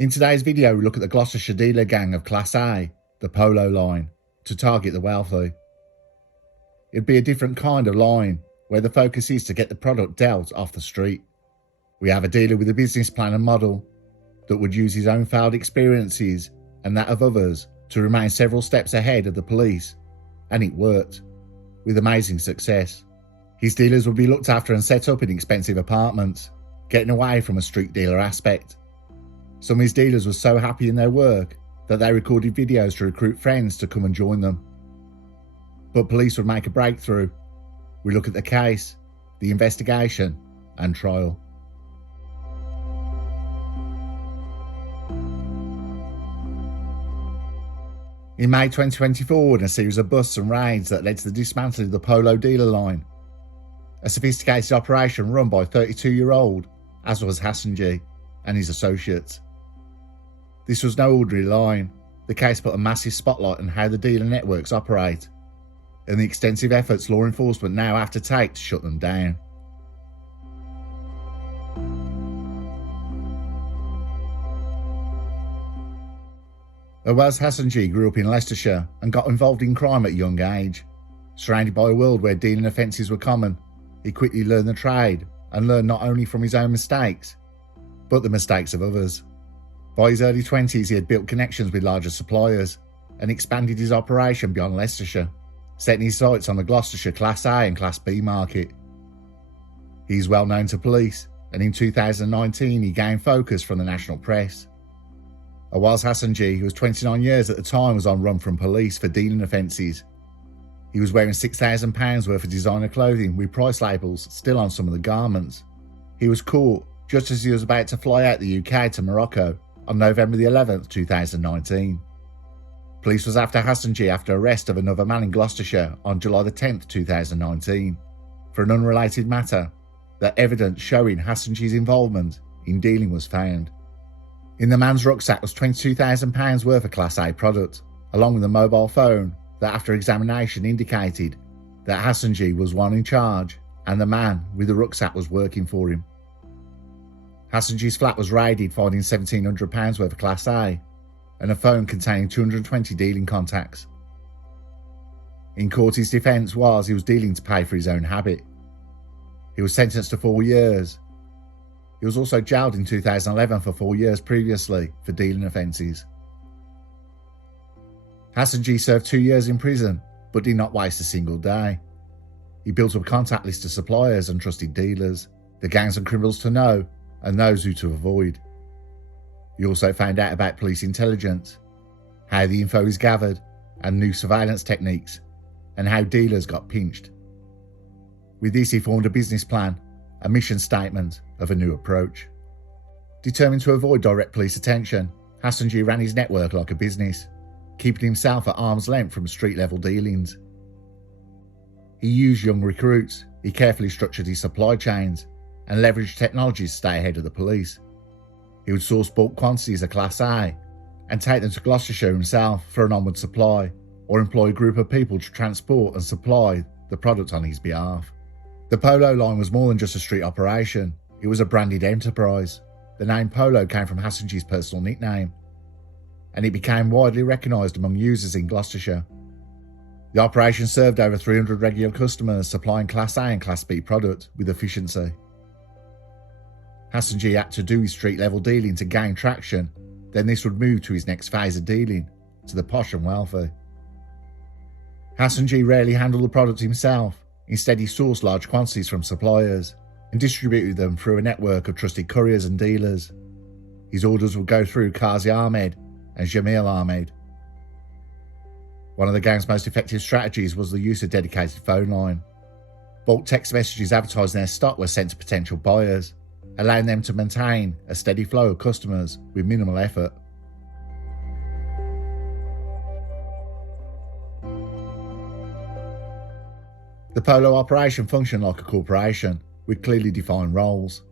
In today's video, we look at the Gloucestershire dealer gang of Class A, the Polo Line, to target the wealthy. It'd be a different kind of line, where the focus is to get the product dealt off the street. We have a dealer with a business plan and model that would use his own failed experiences and that of others to remain several steps ahead of the police, and it worked, with amazing success. His dealers would be looked after and set up in expensive apartments, getting away from a street dealer aspect. Some of his dealers were so happy in their work that they recorded videos to recruit friends to come and join them. But police would make a breakthrough. We look at the case, the investigation, and trial. In May 2024, in a series of busts and raids that led to the dismantling of the Polo dealer line, a sophisticated operation run by 32-year-old Uwais Hassanjee and his associates. This was no ordinary line. The case put a massive spotlight on how the dealer networks operate and the extensive efforts law enforcement now have to take to shut them down. Uwais Hassanjee grew up in Leicestershire and got involved in crime at a young age. Surrounded by a world where dealing offences were common, he quickly learned the trade and learned not only from his own mistakes, but the mistakes of others. By his early 20s, he had built connections with larger suppliers and expanded his operation beyond Leicestershire, setting his sights on the Gloucestershire Class A and Class B market. He is well known to police, and in 2019 he gained focus from the national press. Uwais Hassanjee, who was 29 years at the time, was on run from police for dealing offences. He was wearing £6,000 worth of designer clothing with price labels still on some of the garments. He was caught just as he was about to fly out the UK to Morocco on November the 11th, 2019. Police was after Hassanjee after arrest of another man in Gloucestershire on July the 10th, 2019, for an unrelated matter that evidence showing Hassanjee's involvement in dealing was found. In the man's rucksack was £22,000 worth of Class A product, along with a mobile phone that after examination indicated that Hassanjee was one in charge and the man with the rucksack was working for him. Hassanjee's flat was raided, finding £1,700 worth of Class A and a phone containing 220 dealing contacts. In court, his defence was he was dealing to pay for his own habit. He was sentenced to 4 years. He was also jailed in 2011 for 4 years previously for dealing offences. Hassanjee served 2 years in prison, but did not waste a single day. He built up a contact list of suppliers and trusted dealers, the gangs and criminals to know, and those who to avoid. He also found out about police intelligence, how the info is gathered, and new surveillance techniques, and how dealers got pinched. With this, he formed a business plan, a mission statement of a new approach. Determined to avoid direct police attention, Hassanjee ran his network like a business, keeping himself at arm's length from street-level dealings. He used young recruits, he carefully structured his supply chains, and leveraged technology to stay ahead of the police. He would source bulk quantities of Class A and take them to Gloucestershire himself for an onward supply, or employ a group of people to transport and supply the product on his behalf. The Polo Line was more than just a street operation, it was a branded enterprise. The name Polo came from Hassanjee's personal nickname, and it became widely recognised among users in Gloucestershire. The operation served over 300 regular customers, supplying Class A and Class B product with efficiency. Hassanjee had to do his street-level dealing to gain traction, then this would move to his next phase of dealing, to the posh and wealthy. Hassanjee rarely handled the product himself, instead he sourced large quantities from suppliers and distributed them through a network of trusted couriers and dealers. His orders would go through Qazi Ahmed and Jamil Ahmed. One of the gang's most effective strategies was the use of a dedicated phone line. Bulk text messages advertising their stock were sent to potential buyers, allowing them to maintain a steady flow of customers with minimal effort. The Polo operation functioned like a corporation, with clearly defined roles.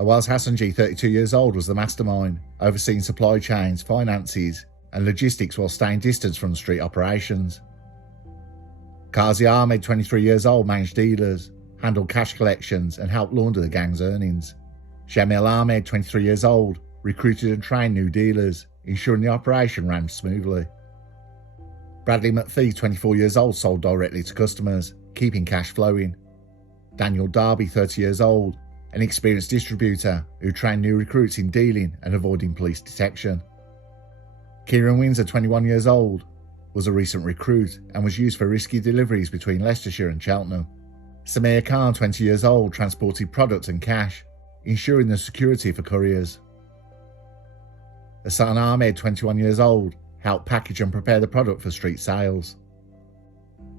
Uwais Hassanjee, 32 years old, was the mastermind, overseeing supply chains, finances, and logistics while staying distance from the street operations. Qazi Ahmed, 23 years old, managed dealers, handled cash collections, and helped launder the gang's earnings. Jamil Ahmed, 23 years old, recruited and trained new dealers, ensuring the operation ran smoothly. Bradley.It, 24 years old, sold directly to customers, keeping cash flowing. Daniel Darby, 30 years old, an experienced distributor who trained new recruits in dealing and avoiding police detection. Kieran Windsor, 21 years old, was a recent recruit and was used for risky deliveries between Leicestershire and Cheltenham. Samir Khan, 20 years old, transported product and cash, ensuring the security for couriers. Hassan Ahmed, 21 years old, helped package and prepare the product for street sales.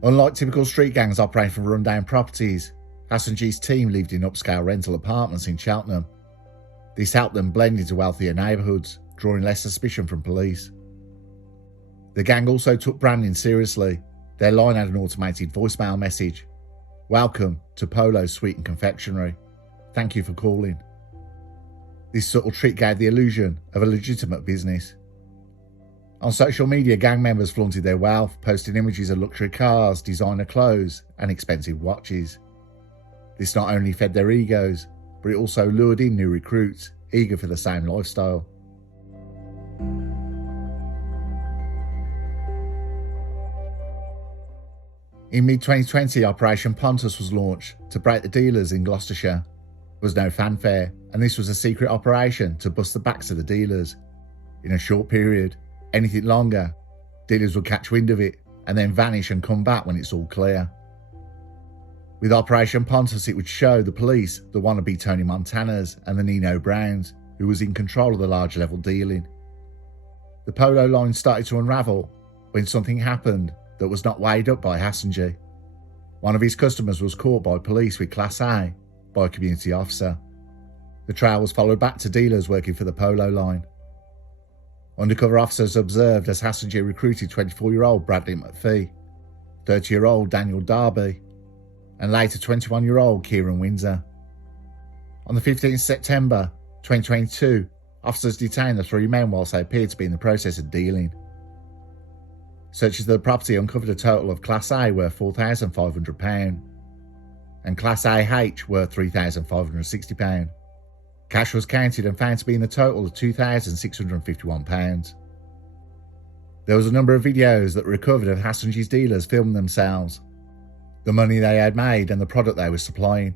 Unlike typical street gangs operating from rundown properties, Hassanjee's team lived in upscale rental apartments in Cheltenham. This helped them blend into wealthier neighbourhoods, drawing less suspicion from police. The gang also took branding seriously. Their line had an automated voicemail message. "Welcome to Polo Sweet and Confectionery. Thank you for calling." This subtle trick gave the illusion of a legitimate business. On social media, gang members flaunted their wealth, posting images of luxury cars, designer clothes, and expensive watches. This not only fed their egos, but it also lured in new recruits, eager for the same lifestyle. In mid-2020, Operation Pontus was launched to break the dealers in Gloucestershire. There was no fanfare, and this was a secret operation to bust the backs of the dealers. In a short period, anything longer, dealers would catch wind of it and then vanish and come back when it's all clear. With Operation Pontus, it would show the police the wannabe Tony Montanas and the Nino Browns, who was in control of the large level dealing. The Polo Line started to unravel when something happened that was not weighed up by Hassanjee. One of his customers was caught by police with Class A by a community officer. The trail was followed back to dealers working for the Polo Line. Undercover officers observed as Hassanjee recruited 24-year-old Bradley.It, 30-year-old Daniel Darby, and later 21-year-old Kieran Windsor. On the 15th September 2022, officers detained the three men whilst they appeared to be in the process of dealing. Searches of the property uncovered a total of Class A worth £4,500 and Class AH worth £3,560. Cash was counted and found to be in the total of £2,651. There was a number of videos that were recovered of Hassanjee's dealers filming themselves, the money they had made and the product they were supplying.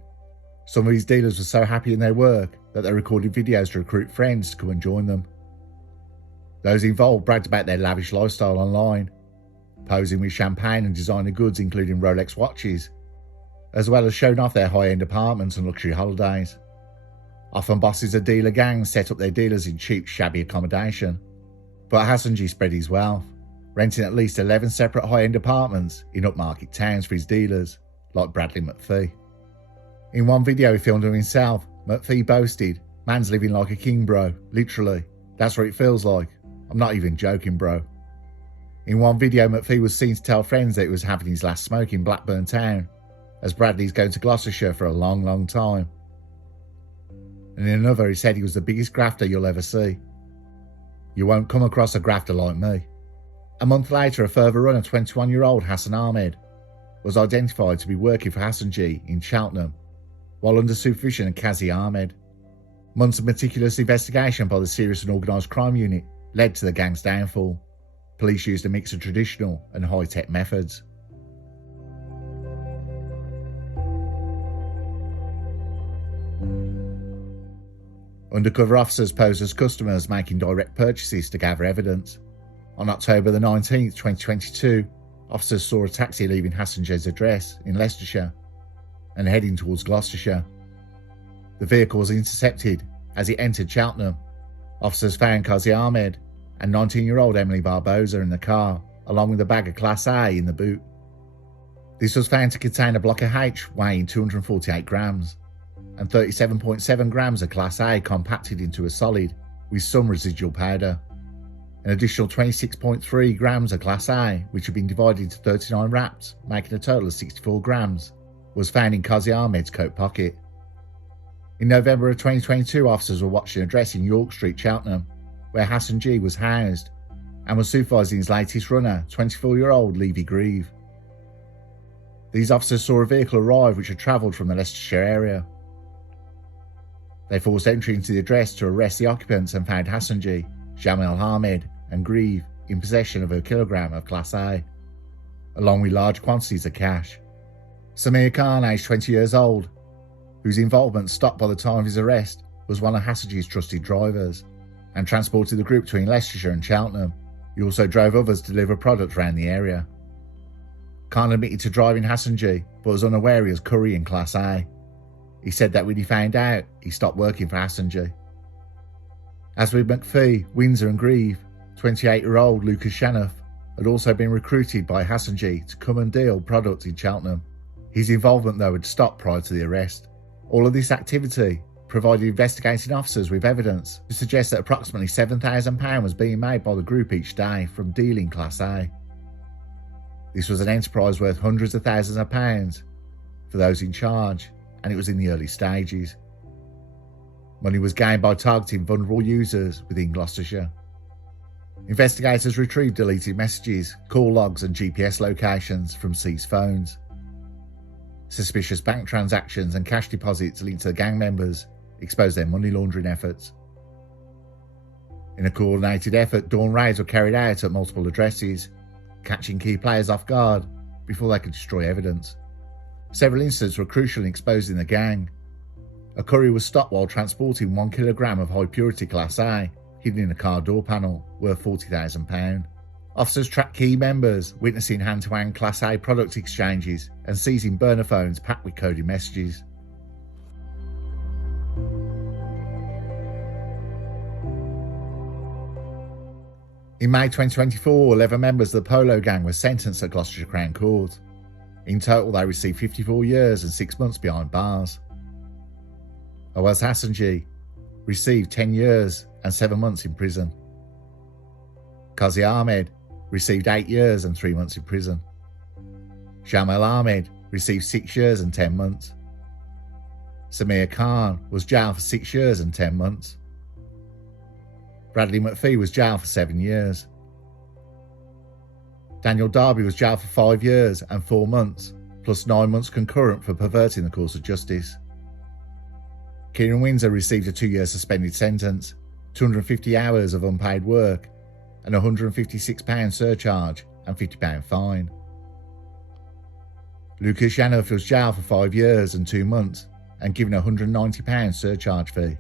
Some of his dealers were so happy in their work that they recorded videos to recruit friends to come and join them. Those involved bragged about their lavish lifestyle online, posing with champagne and designer goods including Rolex watches, as well as showing off their high-end apartments and luxury holidays. Often bosses of dealer gangs set up their dealers in cheap, shabby accommodation, but Hassanjee spread his wealth, renting at least 11 separate high-end apartments in upmarket towns for his dealers, like Bradley.It. In one video he filmed of himself, McPhee boasted, "Man's living like a king, bro, literally. That's what it feels like. I'm not even joking, bro." In one video, McPhee was seen to tell friends that he was having his last smoke in Blackburn town, as Bradley's going to Gloucestershire for a long, long time. And in another, he said he was the biggest grafter you'll ever see. You won't come across a grafter like me. A month later, a further runner, 21-year-old Hassan Ahmed, was identified to be working for Hassanjee in Cheltenham, while under supervision of Kazi Ahmed. Months of meticulous investigation by the Serious and Organised Crime Unit led to the gang's downfall. Police used a mix of traditional and high-tech methods. Undercover officers posed as customers making direct purchases to gather evidence. On October the 19th, 2022, officers saw a taxi leaving Hassanjee's address in Leicestershire and heading towards Gloucestershire. The vehicle was intercepted as it entered Cheltenham. Officers found Kazi Ahmed and 19-year-old Emily Barbosa in the car, along with a bag of Class A in the boot. This was found to contain a block of H weighing 248 grams and 37.7 grams of Class A compacted into a solid with some residual powder. An additional 26.3 grams of Class A, which had been divided into 39 wraps, making a total of 64 grams, was found in Kazi Ahmed's coat pocket. In November of 2022, officers were watching a address in York Street, Cheltenham, where Hassanjee was housed, and was supervising his latest runner, 24-year-old Levy Grieve. These officers saw a vehicle arrive which had travelled from the Leicestershire area. They forced entry into the address to arrest the occupants and found Hassanjee, Jamil Ahmed and Grieve in possession of a kilogram of Class A, along with large quantities of cash. Samir Khan, aged 20 years old, whose involvement stopped by the time of his arrest, was one of Hassanjee's trusted drivers and transported the group between Leicestershire and Cheltenham. He also drove others to deliver products around the area. Khan admitted to driving Hassanjee, but was unaware he was curry in Class A. He said that when he found out, he stopped working for Hassanjee. As with McPhee, Windsor and Grieve, 28-year-old Lucas Shanoff had also been recruited by Hassanjee to come and deal products in Cheltenham. His involvement, though, had stopped prior to the arrest. All of this activity provided investigating officers with evidence to suggest that approximately £7,000 was being made by the group each day from dealing Class A. This was an enterprise worth hundreds of thousands of pounds for those in charge, and it was in the early stages. Money was gained by targeting vulnerable users within Gloucestershire. Investigators retrieved deleted messages, call logs and GPS locations from seized phones. Suspicious bank transactions and cash deposits linked to the gang members exposed their money laundering efforts. In a coordinated effort, dawn raids were carried out at multiple addresses, catching key players off guard before they could destroy evidence. Several incidents were crucial in exposing the gang. A courier was stopped while transporting 1 kilogram of high-purity Class A, hidden in a car door panel, worth £40,000. Officers tracked key members, witnessing hand-to-hand Class A product exchanges and seizing burner phones packed with coded messages. In May 2024, 11 members of the Polo gang were sentenced at Gloucestershire Crown Court. In total, they received 54 years and 6 months behind bars. Uwais Hassanjee received 10 years and 7 months in prison. Qazi Ahmed received 8 years and 3 months in prison. Jamil Ahmed received 6 years and 10 months. Samir Khan was jailed for 6 years and 10 months. Bradley McPhee was jailed for 7 years. Daniel Darby was jailed for 5 years and 4 months, plus 9 months concurrent for perverting the course of justice. Kieran Windsor received a 2-year suspended sentence, 250 hours of unpaid work, and a £156 surcharge and £50 fine. Lucas Shanoff was jailed for 5 years and 2 months and given a £190 surcharge fee.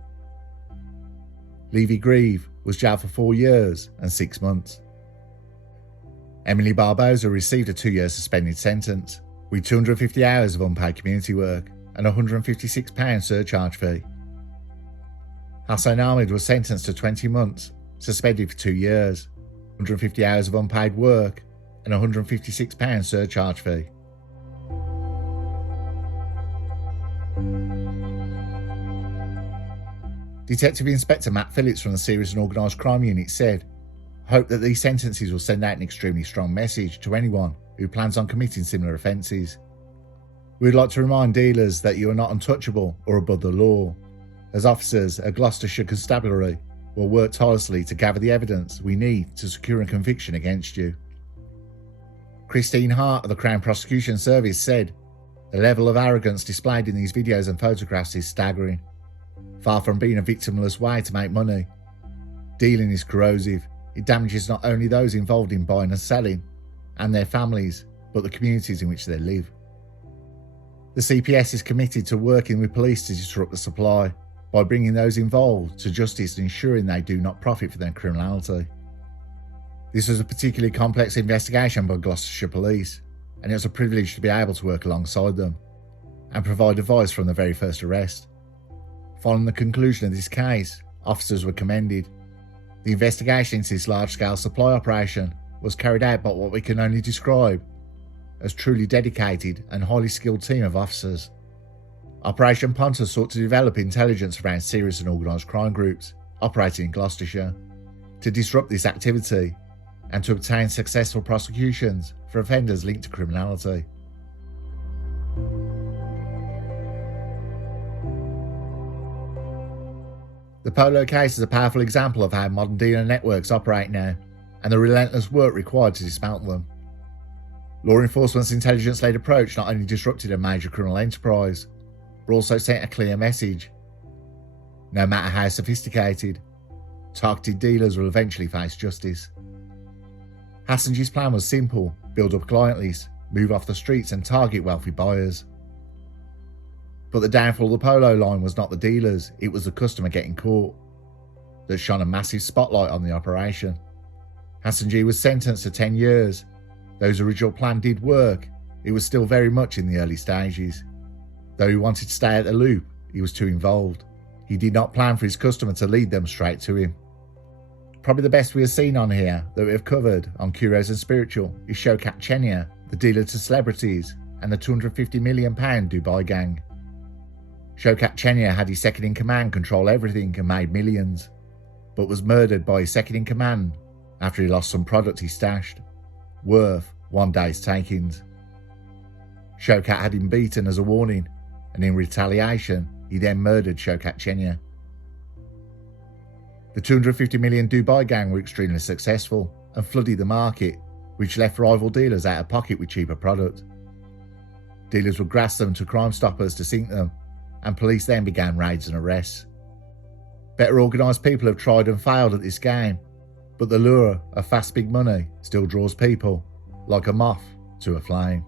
Levy Grieve was jailed for 4 years and 6 months. Emily Barbosa received a 2-year suspended sentence with 250 hours of unpaid community work and a £156 surcharge fee. Hassan Ahmed was sentenced to 20 months, suspended for 2 years, 150 hours of unpaid work and a £156 surcharge fee. Detective Inspector Matt Phillips from the Serious and Organised Crime Unit said, "I hope that these sentences will send out an extremely strong message to anyone who plans on committing similar offences. We would like to remind dealers that you are not untouchable or above the law. As officers at Gloucestershire Constabulary, will work tirelessly to gather the evidence we need to secure a conviction against you." Christine Hart of the Crown Prosecution Service said, "The level of arrogance displayed in these videos and photographs is staggering. Far from being a victimless way to make money, dealing is corrosive. It damages not only those involved in buying and selling and their families, but the communities in which they live." The CPS is committed to working with police to disrupt the supply by bringing those involved to justice and ensuring they do not profit from their criminality. This was a particularly complex investigation by Gloucestershire Police, and it was a privilege to be able to work alongside them and provide advice from the very first arrest. Following the conclusion of this case, officers were commended. The investigation into this large-scale supply operation was carried out by what we can only describe as truly dedicated and highly skilled team of officers. Operation Pontus sought to develop intelligence around serious and organised crime groups operating in Gloucestershire, to disrupt this activity and to obtain successful prosecutions for offenders linked to criminality. The Polo case is a powerful example of how modern dealer networks operate now and the relentless work required to dismantle them. Law enforcement's intelligence-led approach not only disrupted a major criminal enterprise, but also sent a clear message. No matter how sophisticated, targeted dealers will eventually face justice. Hassanjee's plan was simple: build up client lists, move off the streets and target wealthy buyers. But the downfall of the Polo Line was not the dealers, it was the customer getting caught that shone a massive spotlight on the operation. Hassanjee was sentenced to 10 years. Though his original plan did work, it was still very much in the early stages. Though he wanted to stay at the loop, he was too involved. He did not plan for his customer to lead them straight to him. Probably the best we have seen on here that we have covered on Curios&Spiritual is Shaukat Chenia, the dealer to celebrities, and the £250 million Dubai gang. Shaukat Chenia had his second-in-command control everything and made millions, but was murdered by his second-in-command after he lost some product he stashed, worth one day's takings. Shaukat had him beaten as a warning, and in retaliation, he then murdered Shaukat Chenia. The £250 million Dubai gang were extremely successful and flooded the market, which left rival dealers out of pocket with cheaper product. Dealers would grasp them to Crime Stoppers to sink them, and police then began raids and arrests. Better organised people have tried and failed at this game, but the lure of fast big money still draws people like a moth to a flame.